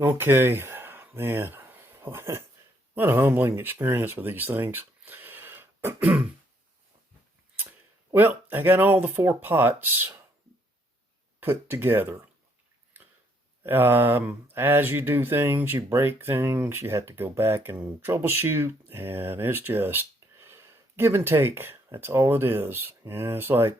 Okay, man, what a humbling experience with these things. Well, I got all the 4 pots put together. As you do things, you break things, you have to go back and troubleshoot, and it's just give and take. That's all it is. It's like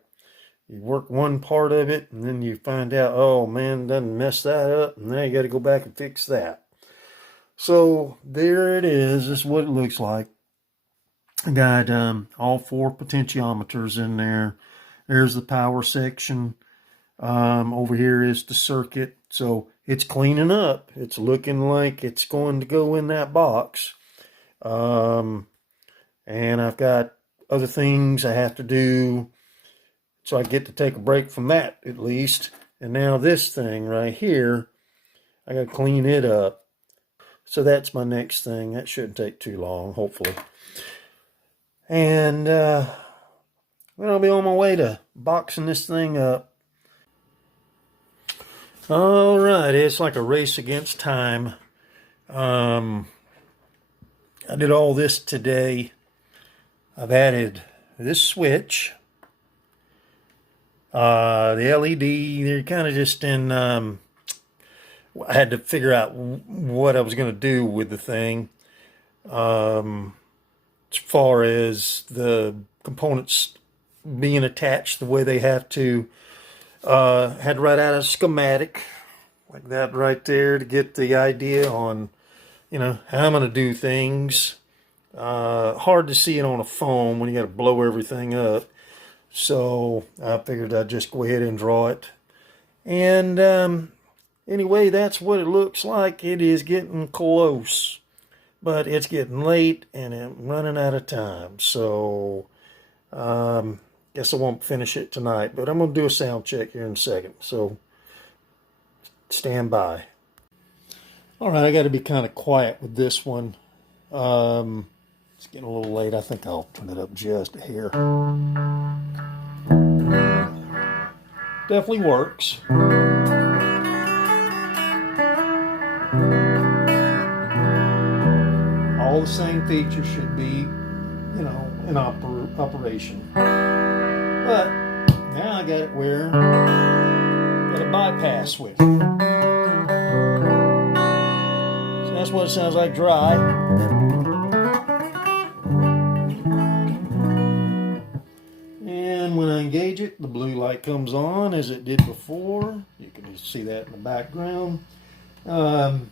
you work one part of it, and then you find out, oh man, done mess that up, and now you got to go back and fix that. So there it is. This is what it looks like. I got all 4 potentiometers in there. There's the power section. Over here is the circuit. So it's cleaning up. It's looking like it's going to go in that box. And I've got other things I have to do. So I get to take a break from that at least. And now this thing right here, I got to clean it up. So that's my next thing. That shouldn't take too long, hopefully. And I'll be on my way to boxing this thing up. All right, it's like a race against time. I did all this today. I've added this switch. The LED, they're kind of just in, I had to figure out what I was going to do with the thing. As far as the components being attached the way they have to, had to write out a schematic like that right there to get the idea on, how I'm going to do things. Hard to see it on a phone when you got to blow everything up. So I figured I'd just go ahead and draw it. And anyway, that's what it looks like. It is getting close. But it's getting late and I'm running out of time. So guess I won't finish it tonight. But I'm going to do a sound check here in a second. So stand by. All right, I got to be kind of quiet with this one. It's getting a little late. I think I'll turn it up just a hair. Definitely works. All the same features should be, in operation. But now I got it where got a bypass switch. So that's what it sounds like dry. And when I engage it, the blue light comes on as it did before. You can just see that in the background. Man,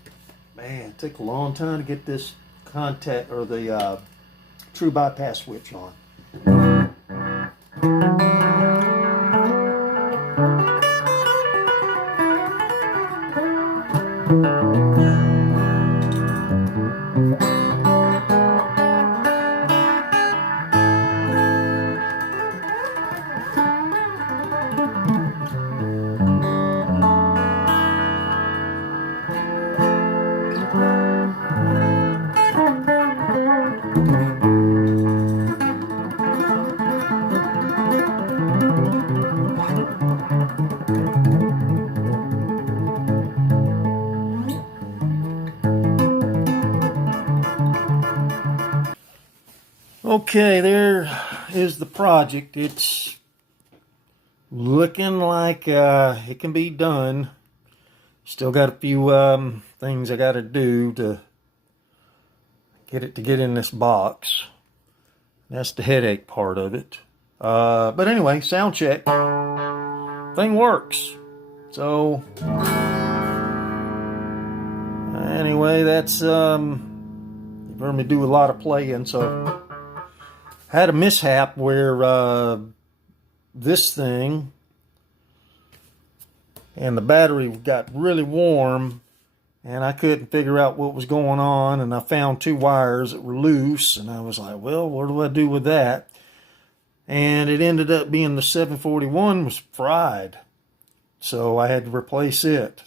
it took a long time to get this contact or the true bypass switch on. Okay, there is the project. It's looking like it can be done. Still got a few things I got to do to get in this box. That's the headache part of it. But anyway, sound check. Thing works. So anyway, that's you've heard me do a lot of playing, so had a mishap where this thing and the battery got really warm and I couldn't figure out what was going on, and I found 2 wires that were loose and I was like, well, what do I do with that? And it ended up being the 741 was fried, so I had to replace it.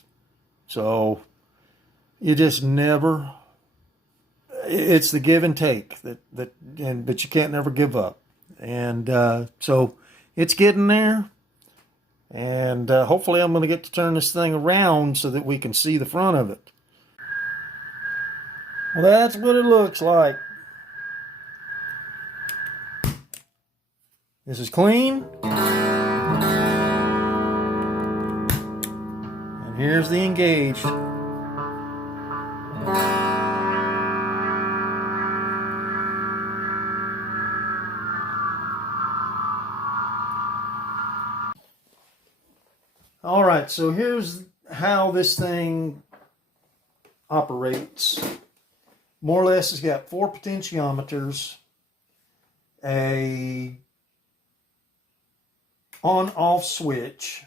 So you just never, it's the give and take but you can't never give up. And so it's getting there, and hopefully I'm going to get to turn this thing around so that we can see the front of it. Well, that's what it looks like. This is clean. And here's the engaged. All right, so here's how this thing operates. More or less, it's got 4 potentiometers, a on-off switch.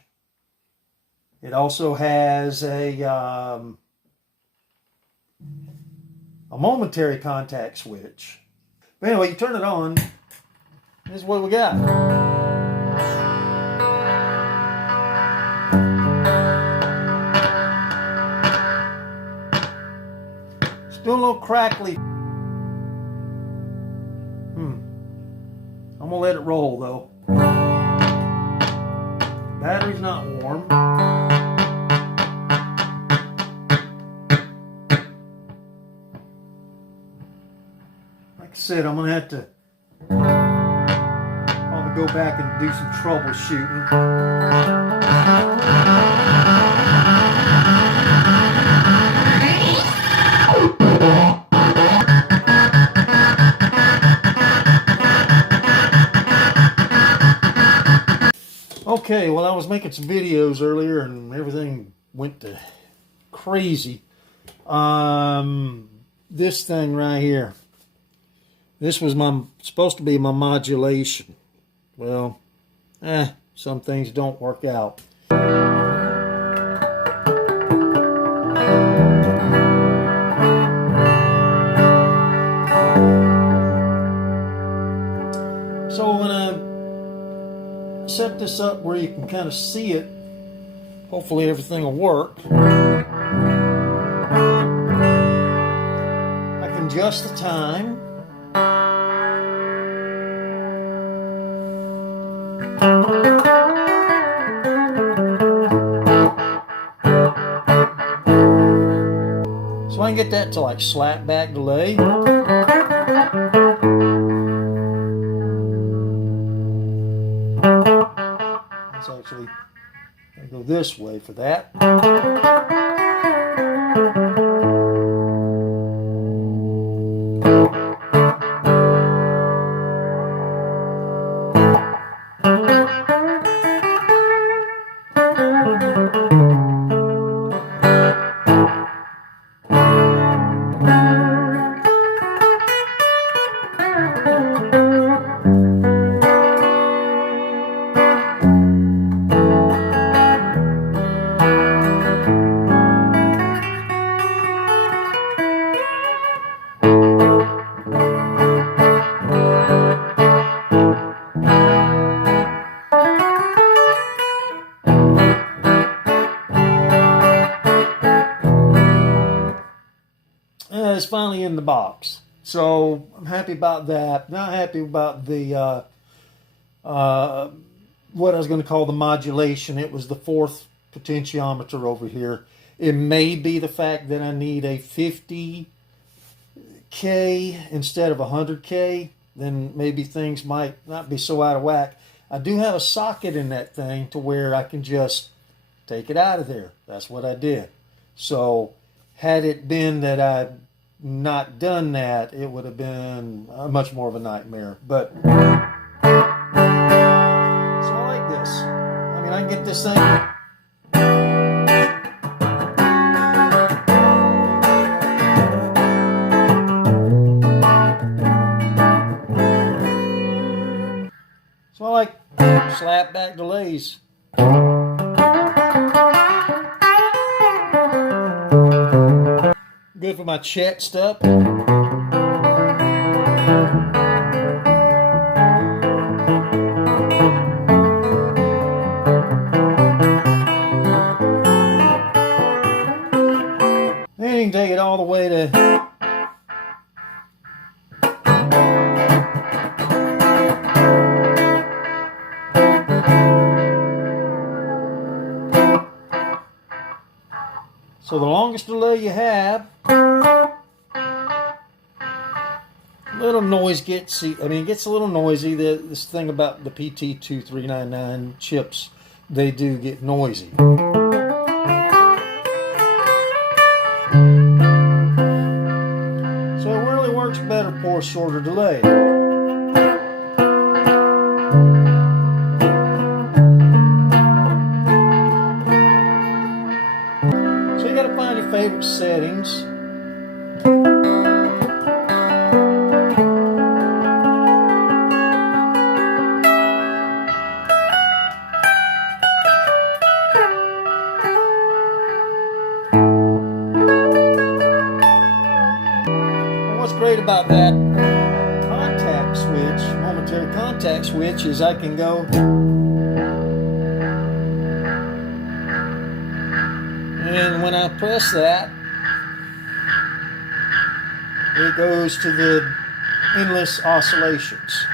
It also has a momentary contact switch. But anyway, you turn it on, this is what we got. Still a little crackly. I'm gonna let it roll though. Battery's not warm. Like I said, I'm gonna have to probably go back and do some troubleshooting. Okay, well, I was making some videos earlier and everything went to crazy. This thing right here. This was supposed to be my modulation. Well, some things don't work out. So when I set this up where you can kind of see it, hopefully everything will work. I can adjust the time. So I can get that to like slap back delay. Let's actually go this way for that. It's finally in the box, so I'm happy about that. Not happy about the what I was going to call the modulation. It was the 4th potentiometer over here. It may be the fact that I need a 50K instead of 100K. Then maybe things might not be so out of whack. I do have a socket in that thing to where I can just take it out of there. That's what I did. So had it been that I'd not done that, it would have been much more of a nightmare. But so I like this. I mean, I can get this thing. So I like slap back delays. Good for my chat stuff. Then you can take it all the way to so the longest delay you have Little noise gets, I mean, it gets a little noisy. This thing about the PT2399 chips, they do get noisy. So it really works better for a shorter delay. So you got to find your favorite settings. What's great about that contact switch, momentary contact switch, is I can go and when I press that, it goes to the endless oscillations.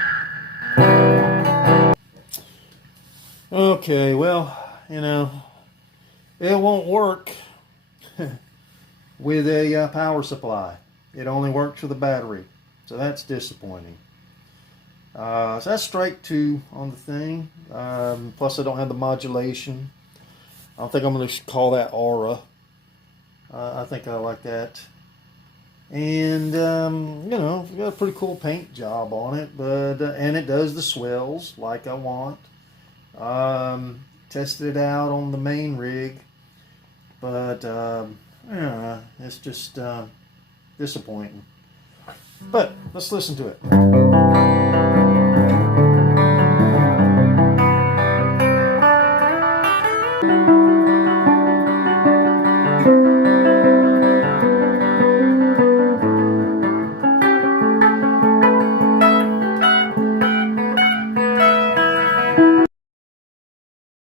Okay, well, you know, it won't work with a power supply. It only works with a battery, so that's disappointing. So that's strike 2 on the thing. Plus I don't have the modulation. I don't think I'm going to call that aura. I think I like that. And, you know, got a pretty cool paint job on it, but and it does the swells like I want. Tested it out on the main rig, but yeah, it's just disappointing. But let's listen to it.